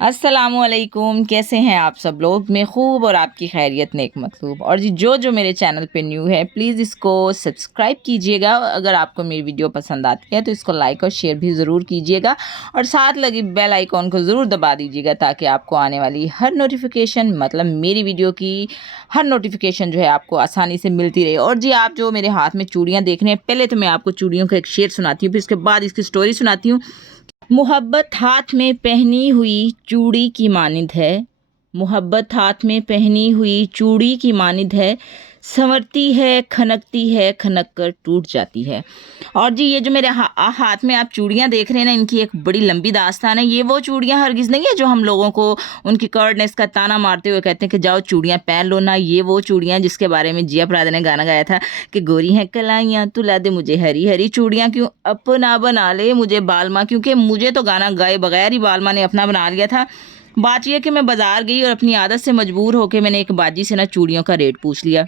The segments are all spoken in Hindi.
अस्सलामुअलैकुम, कैसे हैं आप सब लोग। मैं खूब और आपकी खैरियत नेक मतलूब। और जी जो मेरे चैनल पे न्यू है प्लीज़ इसको सब्सक्राइब कीजिएगा। अगर आपको मेरी वीडियो पसंद आती है तो इसको लाइक और शेयर भी ज़रूर कीजिएगा और साथ लगी बेल आइकॉन को ज़रूर दबा दीजिएगा ताकि आपको आने वाली हर नोटिफिकेशन मतलब मेरी वीडियो की हर नोटिफिकेशन जो है आपको आसानी से मिलती रहे। और जी आप जो मेरे हाथ में चूड़ियाँ देख रहे हैं, पहले तो मैं आपको चूड़ियों का एक शेर सुनाती हूँ, फिर इसके बाद इसकी स्टोरी सुनाती हूँ। मोहब्बत हाथ में पहनी हुई चूड़ी की मानिंद है। मोहब्बत हाथ में पहनी हुई चूड़ी की मानिंद है। संवरती है, खनक कर टूट जाती है। और जी ये जो मेरे हाथ में आप चूड़ियाँ देख रहे हैं ना, इनकी एक बड़ी लंबी दास्तान है। ये वो चूड़ियाँ हरगिज़ नहीं है जो हम लोगों को उनकी कर्डनेस का ताना मारते हुए कहते हैं कि जाओ चूड़ियाँ पहन लो ना। ये वो चूड़ियाँ जिसके बारे में जिया प्रादा ने गाना गाया था कि गोरी हैं कलाइयाँ तुला दे मुझे हरी हरी चूड़ियाँ, क्यों अपना बना ले मुझे बालमा। क्योंकि मुझे तो गाना गाए बगैर ही बालमा ने अपना बना लिया था। बात यह कि मैं बाज़ार गई और अपनी आदत से मजबूर होकर मैंने एक बाजी से ना चूड़ियों का रेट पूछ लिया,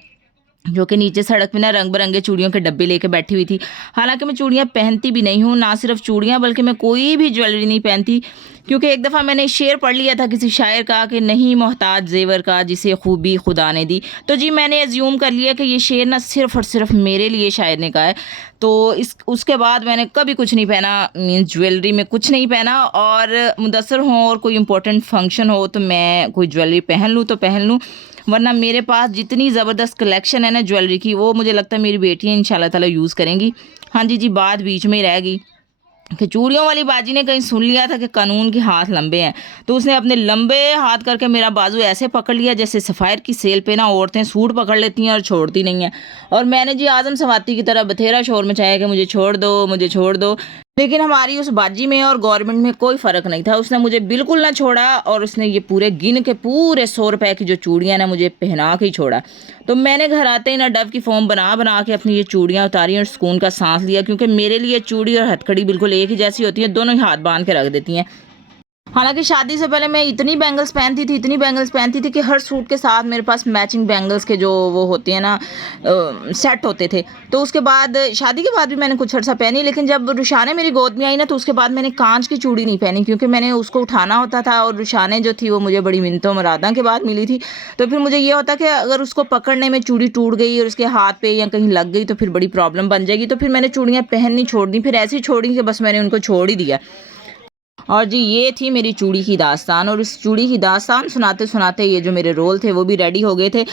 जो कि नीचे सड़क पे ना रंग बिरंगे चूड़ियों के डब्बे लेके बैठी हुई थी। हालांकि मैं चूड़ियाँ पहनती भी नहीं हूँ, ना सिर्फ चूड़ियाँ बल्कि मैं कोई भी ज्वेलरी नहीं पहनती। क्योंकि एक दफ़ा मैंने शेर पढ़ लिया था किसी शायर का कि नहीं मोहताज जेवर का जिसे खूबी खुदा ने दी। तो जी मैंने एज्यूम कर लिया कि ये शेर ना सिर्फ और सिर्फ मेरे लिए शायर ने कहा है। तो इस उसके बाद मैंने कभी कुछ नहीं पहना, मीन्स ज्वेलरी में कुछ नहीं पहना। और मुदस्सर हो और कोई इंपॉर्टेंट फंक्शन हो तो मैं कोई ज्वेलरी पहन लूँ तो पहन लूँ, वरना मेरे पास जितनी ज़बरदस्त कलेक्शन है ना ज्वेलरी की, वो मुझे लगता है मेरी बेटियाँ इंशाल्लाह ताला यूज़ करेंगी। हाँ जी बात बीच में ही रह गई कि चूड़ियों वाली बाजी ने कहीं सुन लिया था कि कानून के हाथ लंबे हैं, तो उसने अपने लंबे हाथ करके मेरा बाजू ऐसे पकड़ लिया जैसे सफ़ायर की सेल पे ना औरतें सूट पकड़ लेती हैं और छोड़ती नहीं हैं। और मैंने जी आज़म सवाती की तरह बथेरा शोर मचाया कि मुझे छोड़ दो, मुझे छोड़ दो। लेकिन हमारी उस बाजी में और गवर्नमेंट में कोई फ़र्क नहीं था, उसने मुझे बिल्कुल ना छोड़ा और उसने ये पूरे गिन के पूरे 100 रुपए की जो चूड़ियाँ ना मुझे पहना के ही छोड़ा। तो मैंने घर आते ही ना डव की फॉर्म बना बना के अपनी ये चूड़ियाँ उतारी और सुकून का सांस लिया, क्योंकि मेरे लिए चूड़ी और हथकड़ी बिल्कुल एक ही जैसी होती है, दोनों ही हाथ बांध के रख देती हैं। हालांकि शादी से पहले मैं इतनी बैंगल्स पहनती थी कि हर सूट के साथ मेरे पास मैचिंग बैंगल्स के जो वो होते हैं ना सेट होते थे। तो उसके बाद शादी के बाद भी मैंने कुछ अर्सा पहनी, लेकिन जब रुशाने मेरी गोद में आई ना तो उसके बाद मैंने कांच की चूड़ी नहीं पहनी, क्योंकि मैंने उसको उठाना होता था और रुशाने जो थी वो मुझे बड़ी मिन्नतों मुरादा के बाद मिली थी। तो फिर मुझे ये होता कि अगर उसको पकड़ने में चूड़ी टूट गई और उसके हाथ पे या कहीं लग गई तो फिर बड़ी प्रॉब्लम बन जाएगी। तो फिर मैंने चूड़ियाँ पहननी छोड़ दी, फिर ऐसी छोड़ी कि बस मैंने उनको छोड़ ही दिया। और जी ये थी मेरी चूड़ी की दास्तान। और इस चूड़ी की दास्तान सुनाते सुनाते ये जो मेरे रोल थे वो भी रेडी हो गए थे।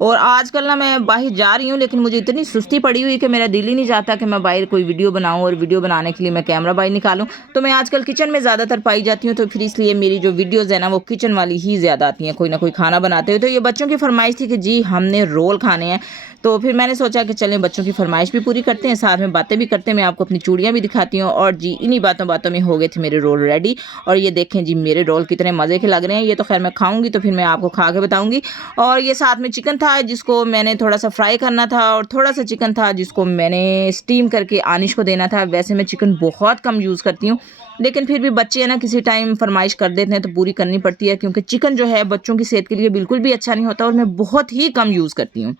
और आजकल ना मैं बाहर जा रही हूँ, लेकिन मुझे इतनी सुस्ती पड़ी हुई कि मेरा दिल ही नहीं चाहता कि मैं बाहर कोई वीडियो बनाऊँ और वीडियो बनाने के लिए मैं कैमरा बाहर निकालूँ। तो मैं आजकल किचन में ज़्यादातर पाई जाती हूँ, तो फिर इसलिए मेरी जो वीडियोज़ है ना वो किचन वाली ही ज़्यादा आती हैं, कोई ना कोई खाना बनाते हुए। तो ये बच्चों की फरमाइश थी कि जी हमने रोल खाने हैं, तो फिर मैंने सोचा कि चलें बच्चों की फरमाइश भी पूरी करते हैं, साथ में बातें भी करते हैं, मैं आपको अपनी चूड़ियाँ भी दिखाती हूँ। और जी इन्हीं बातों बातों में हो गए थे मेरे रोल रेडी। और ये देखें जी मेरे रोल कितने मज़े के लग रहे हैं। ये तो खैर मैं खाऊंगी तो फिर मैं आपको खा के बताऊंगी। और ये साथ में चिकन था जिसको मैंने थोड़ा सा फ्राई करना था, और थोड़ा सा चिकन था जिसको मैंने स्टीम करके आनिश को देना था। वैसे मैं चिकन बहुत कम यूज़ करती हूँ, लेकिन फिर भी बच्चे है ना किसी टाइम फरमाइश कर देते हैं तो पूरी करनी पड़ती है, क्योंकि चिकन जो है बच्चों की सेहत के लिए बिल्कुल भी अच्छा नहीं होता और मैं बहुत ही कम यूज़ करती हूँ।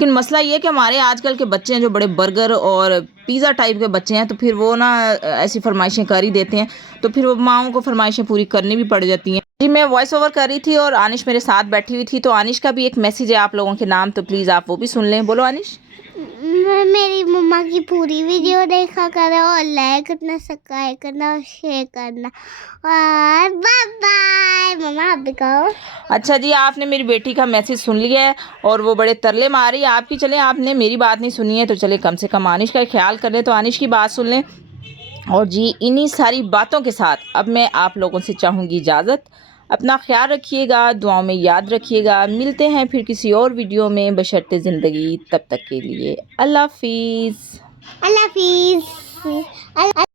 लेकिन मसला ये है कि हमारे आजकल के बच्चे हैं जो बड़े बर्गर और पिज़्ज़ा टाइप के बच्चे हैं, तो फिर वो ना ऐसी फरमाइशें कर ही देते हैं, तो फिर वो माओं को फरमाइशें पूरी करनी भी पड़ जाती हैं। जी मैं वॉइस ओवर कर रही थी और आनिश मेरे साथ बैठी हुई थी, तो आनिश का भी एक मैसेज है आप लोगों के नाम, तो प्लीज़ आप वो भी सुन लें। बोलो आनिश। मेरी मम्मा की पूरी वीडियो देखा करो और लाइक करना, सब्सक्राइब करना और शेयर करना। और बाय बाय। मम्मा आप भी कहो। अच्छा जी आपने मेरी बेटी का मैसेज सुन लिया है और वो बड़े तरले मार रही है आपकी। चले आपने मेरी बात नहीं सुनी है तो चले कम से कम आनिश का ख्याल कर लें, तो आनिश की बात सुन लें। और जी इन्हीं सारी बातों के साथ अब मैं आप लोगों से चाहूँगी इजाज़त। अपना ख्याल रखिएगा, दुआओं में याद रखिएगा। मिलते हैं फिर किसी और वीडियो में बशर्ते ज़िंदगी। तब तक के लिए अल्लाह हाफिज़। अल्लाह हाफिज़।